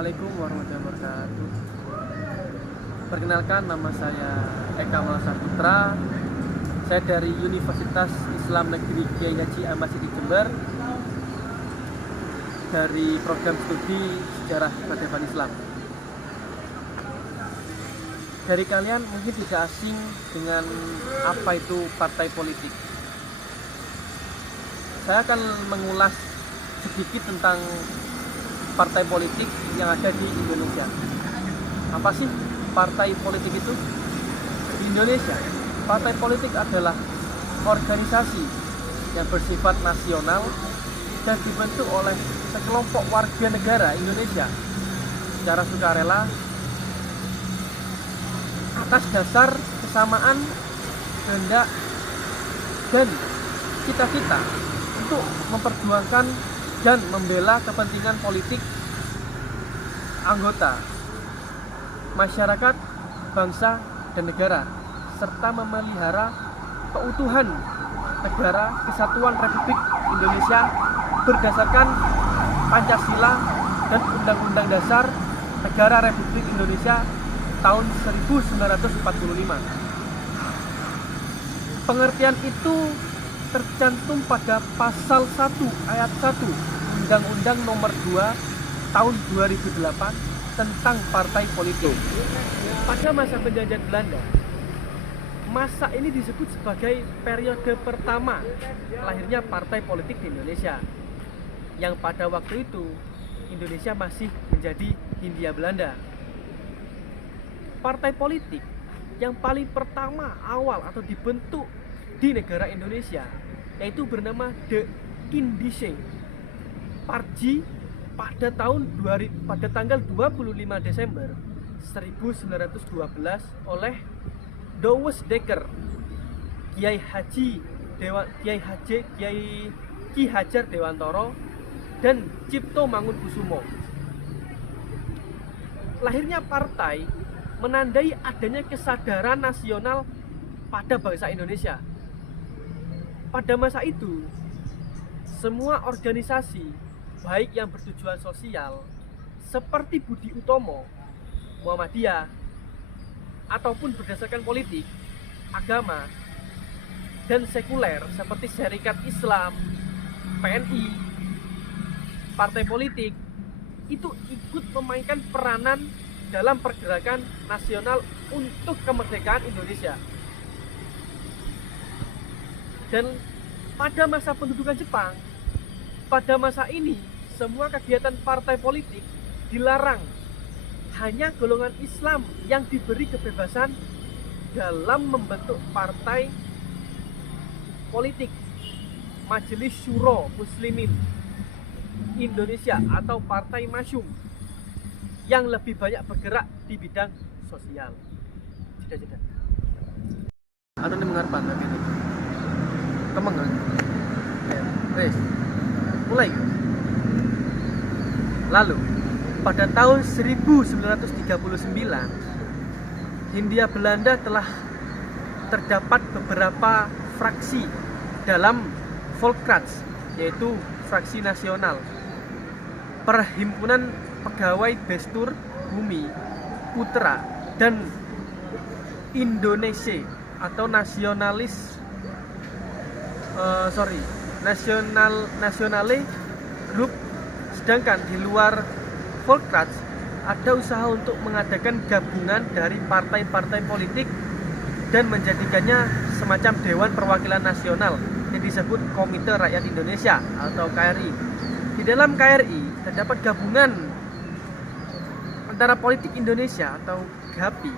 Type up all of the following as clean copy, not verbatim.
Assalamualaikum warahmatullahi wabarakatuh. Perkenalkan, nama saya Eka Malasaputra. Saya dari Universitas Islam Negeri Kiai Haji Ahmad Siddiq Jember, dari program studi Sejarah Peradaban Islam. Dari kalian mungkin tidak asing dengan apa itu partai politik. Saya akan mengulas sedikit tentang partai politik yang ada di Indonesia. Apa sih partai politik itu? Di Indonesia, partai politik adalah organisasi yang bersifat nasional dan dibentuk oleh sekelompok warga negara Indonesia secara sukarela atas dasar kesamaan kehendak dan cita-cita untuk memperjuangkan dan membela kepentingan politik anggota, masyarakat, bangsa, dan negara, serta memelihara keutuhan negara Kesatuan Republik Indonesia berdasarkan Pancasila dan Undang-Undang Dasar Negara Republik Indonesia tahun 1945. Pengertian itu tercantum pada pasal 1 ayat 1 Undang-Undang nomor 2 tahun 2008 tentang partai politik. Pada masa penjajahan Belanda, masa ini disebut sebagai periode pertama lahirnya partai politik di Indonesia, yang pada waktu itu Indonesia masih menjadi Hindia Belanda. Partai politik yang paling pertama awal atau dibentuk di negara Indonesia yaitu bernama The Indische Partij pada tanggal 25 Desember 1912 oleh Douwes Dekker, Ki Hajar Dewantoro, dan Cipto Mangunkusumo. Lahirnya partai menandai adanya kesadaran nasional pada bangsa Indonesia. Pada masa itu, semua organisasi, baik yang bertujuan sosial seperti Budi Utomo, Muhammadiyah, ataupun berdasarkan politik, agama, dan sekuler seperti Serikat Islam, PNI, partai politik, itu ikut memainkan peranan dalam pergerakan nasional untuk kemerdekaan Indonesia. Dan pada masa pendudukan Jepang, pada masa ini semua kegiatan partai politik dilarang. Hanya golongan Islam yang diberi kebebasan dalam membentuk partai politik. Majelis Syuro Muslimin Indonesia atau Partai Masyum yang lebih banyak bergerak di bidang sosial. Jeda. Anu ini mengarpan lagi nih. Kemeng kan? Res. Mulai. Lalu, pada tahun 1939, Hindia Belanda telah terdapat beberapa fraksi dalam Volksraad, yaitu fraksi nasional, Perhimpunan Pegawai Bestur Bumi Putra, dan Indonesia atau Nasionale Group. Sedangkan di luar Volksraad ada usaha untuk mengadakan gabungan dari partai-partai politik dan menjadikannya semacam Dewan Perwakilan Nasional yang disebut Komite Rakyat Indonesia atau KRI. Di dalam KRI terdapat gabungan antara Politik Indonesia atau GAPI,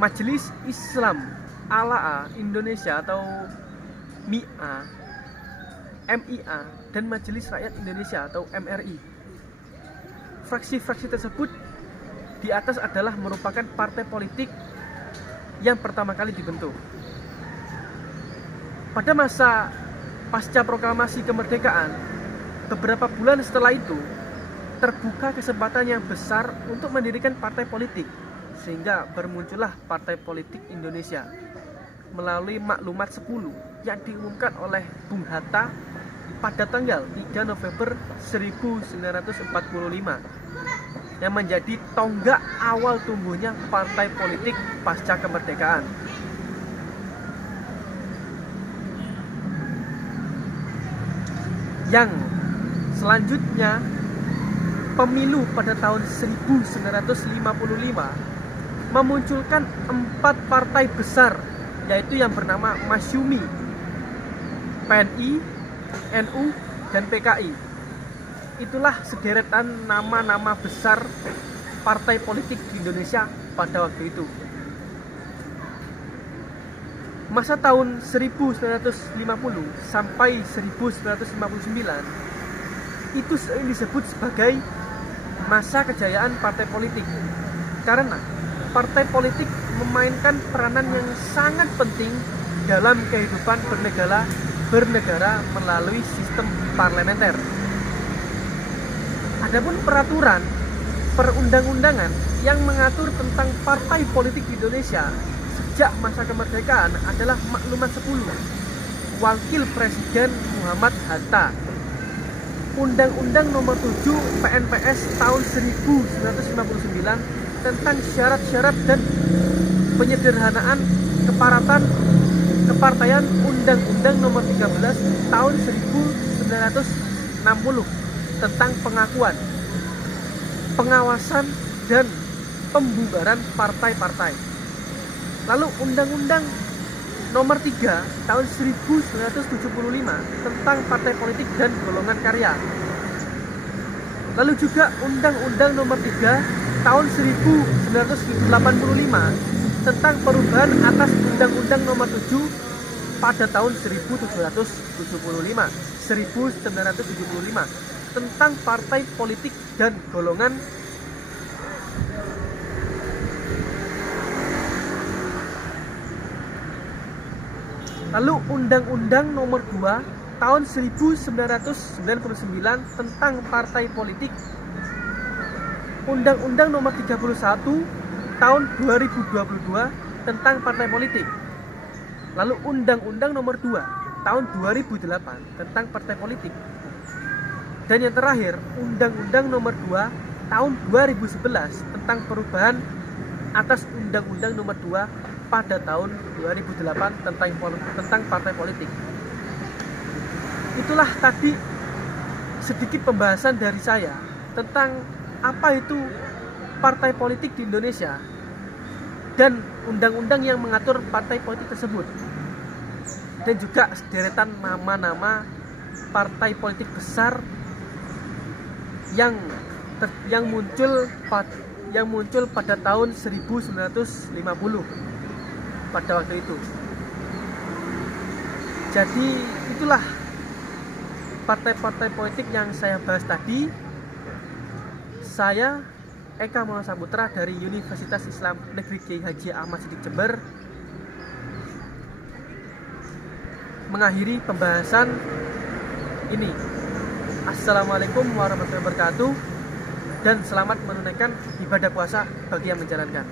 Majelis Islam Ala Indonesia atau MIA, dan Majelis Rakyat Indonesia atau MRI. Fraksi-fraksi tersebut di atas adalah merupakan partai politik yang pertama kali dibentuk. Pada masa pasca proklamasi kemerdekaan, beberapa bulan setelah itu, terbuka kesempatan yang besar untuk mendirikan partai politik, sehingga bermuncullah Partai Politik Indonesia melalui Maklumat 10 yang diumumkan oleh Bung Hatta pada tanggal 3 November 1945. yang menjadi tonggak awal tumbuhnya partai politik pasca kemerdekaan. Yang selanjutnya, pemilu pada tahun 1955 memunculkan 4 partai besar, yaitu yang bernama Masyumi, PNI, NU, dan PKI. Itulah sederetan nama-nama besar partai politik di Indonesia pada waktu itu. Masa tahun 1950 sampai 1959 itu sering disebut sebagai masa kejayaan partai politik, karena partai politik memainkan peranan yang sangat penting dalam kehidupan bernegara melalui sistem parlementer. Adapun peraturan perundang-undangan yang mengatur tentang partai politik di Indonesia sejak masa kemerdekaan adalah Maklumat 10 Wakil Presiden Muhammad Hatta, Undang-Undang Nomor 7 PNPS tahun 1959 tentang syarat-syarat dan penyederhanaan kepartaian, Undang-Undang Nomor 13 tahun 1960 tentang pengakuan, pengawasan, dan pembubaran partai-partai. Lalu Undang-Undang Nomor 3 tahun 1975 tentang partai politik dan golongan karya. Lalu juga Undang-Undang Nomor 3 tahun 1985 tentang perubahan atas Undang-Undang Nomor 7 pada tahun 1975 tentang partai politik dan golongan. Lalu Undang-Undang Nomor 2 tahun 1999 tentang partai politik, Undang-Undang Nomor 31 tahun 2022 tentang partai politik. Lalu Undang-Undang Nomor 2 tahun 2008 tentang partai politik. Dan yang terakhir, Undang-Undang Nomor 2 tahun 2011 tentang perubahan atas Undang-Undang Nomor 2 pada tahun 2008 tentang partai politik. Itulah tadi sedikit pembahasan dari saya tentang apa itu partai politik di Indonesia dan undang-undang yang mengatur partai politik tersebut, dan juga sederetan nama-nama partai politik besar yang muncul pada tahun 1950 pada waktu itu. Jadi itulah partai-partai politik yang saya bahas tadi. Saya Eka Maulana Saputra dari Universitas Islam Negeri Kiai Haji Ahmad Siddiq Jember mengakhiri pembahasan ini. Assalamualaikum warahmatullahi wabarakatuh, dan selamat menunaikan ibadah puasa bagi yang menjalankan.